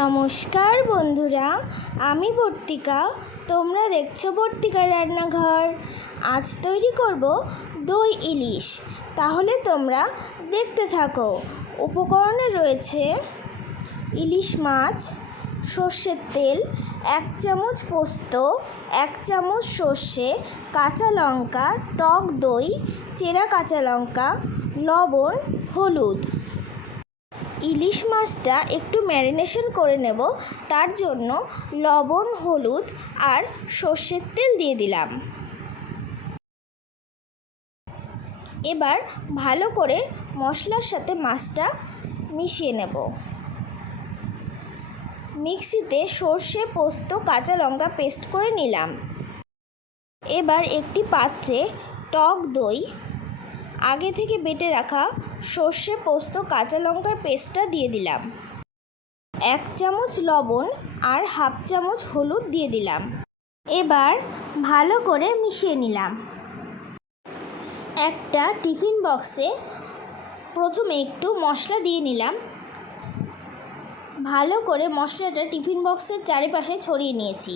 নমস্কার বন্ধুরা, আমি বর্তিকা। তোমরা দেখছো বর্তিকার রান্নাঘর। আজ তৈরি করব দই ইলিশ। তাহলে তোমরা দেখতে থাকো। উপকরণে রয়েছে ইলিশ মাছ, সর্ষের তেল, 1 চামচ পোস্ত, 1 চামচ সর্ষে, কাঁচা লঙ্কা, টক দই, চেরা কাঁচা লঙ্কা, লবণ, হলুদ। ইলিশ মাছটা একটু ম্যারিনেশন করে নেব, তার জন্য লবণ, হলুদ আর সর্ষের তেল দিয়ে দিলাম। এবার ভালো করে মশলার সাথে মাছটা মিশিয়ে নেব। মিক্সিতে সর্ষে, পোস্ত, কাঁচা লঙ্কা পেস্ট করে নিলাম। এবার একটি পাত্রে টক দই, আগে থেকে বেটে রাখা সর্ষে, পোস্ত, কাঁচা লঙ্কার পেস্টটা দিয়ে দিলাম। 1 চামচ লবণ আর 1/2 চামচ হলুদ দিয়ে দিলাম। এবার ভালো করে মিশিয়ে নিলাম। একটা টিফিন বক্সে প্রথমে একটু মশলা দিয়ে নিলাম। ভালো করে মশলাটা টিফিন বক্সের চারিপাশে ছড়িয়ে নিয়েছি।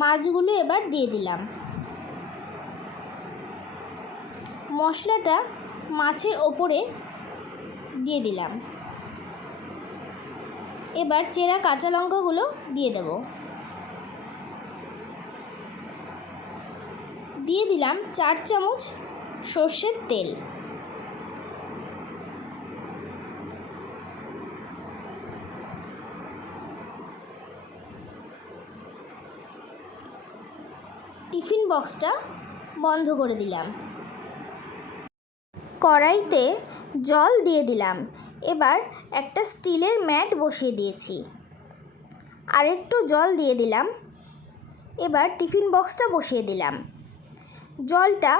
মাছগুলো এবার দিয়ে দিলাম। মশলাটা মাছের ওপরে দিয়ে দিলাম। এবার চেরা কাঁচা লঙ্কাগুলো দিয়ে দেব। দিয়ে দিলাম 4 চামচ সর্ষের তেল। টিফিন বক্সটা বন্ধ করে দিলাম। কড়াইতে জল দিয়ে দিলাম। এবার একটা স্টিলের ম্যাট বসিয়ে দিয়েছি। আরেকটু জল দিয়ে দিলাম। এবার টিফিন বক্সটা বসিয়ে দিলাম। জলটা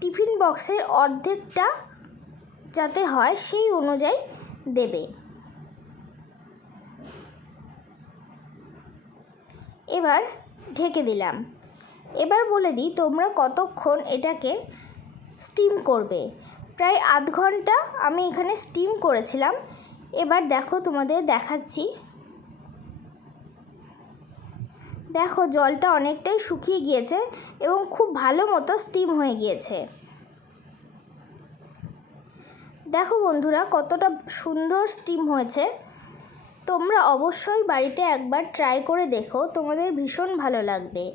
টিফিন বক্সের অর্ধেকটা যাতে হয় সেই অনুযায়ী দেবে। এবার ঢেকে দিলাম। এবার বলে দিই তোমরা কতক্ষণ এটাকে স্টিম করবে। প্রায় আধ ঘন্টা আমি এখানে স্টিম করেছিলাম। এবার দেখো, তোমাদের দেখাচ্ছি। দেখো, জলটা অনেকটাই শুকিয়ে গিয়েছে এবং খুব ভালো মতো স্টিম হয়ে গিয়েছে। দেখো বন্ধুরা, কতটা সুন্দর স্টিম হয়েছে। তোমরা অবশ্যই বাড়িতে একবার ট্রাই করে দেখো, তোমাদের ভীষণ ভালো লাগবে।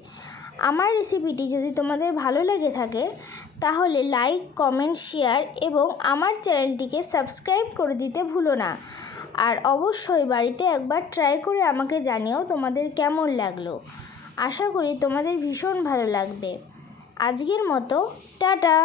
আমার রেসিপিটি যদি তোমাদের ভালো লেগে থাকে তাহলে লাইক, কমেন্ট, শেয়ার এবং আমার চ্যানেলটিকে সাবস্ক্রাইব করে দিতে ভুলো না। আর অবশ্যই বাড়িতে একবার ট্রাই করে আমাকে জানিও তোমাদের কেমন লাগলো। আশা করি তোমাদের ভীষণ ভালো লাগবে। আজকের মতো টাটা।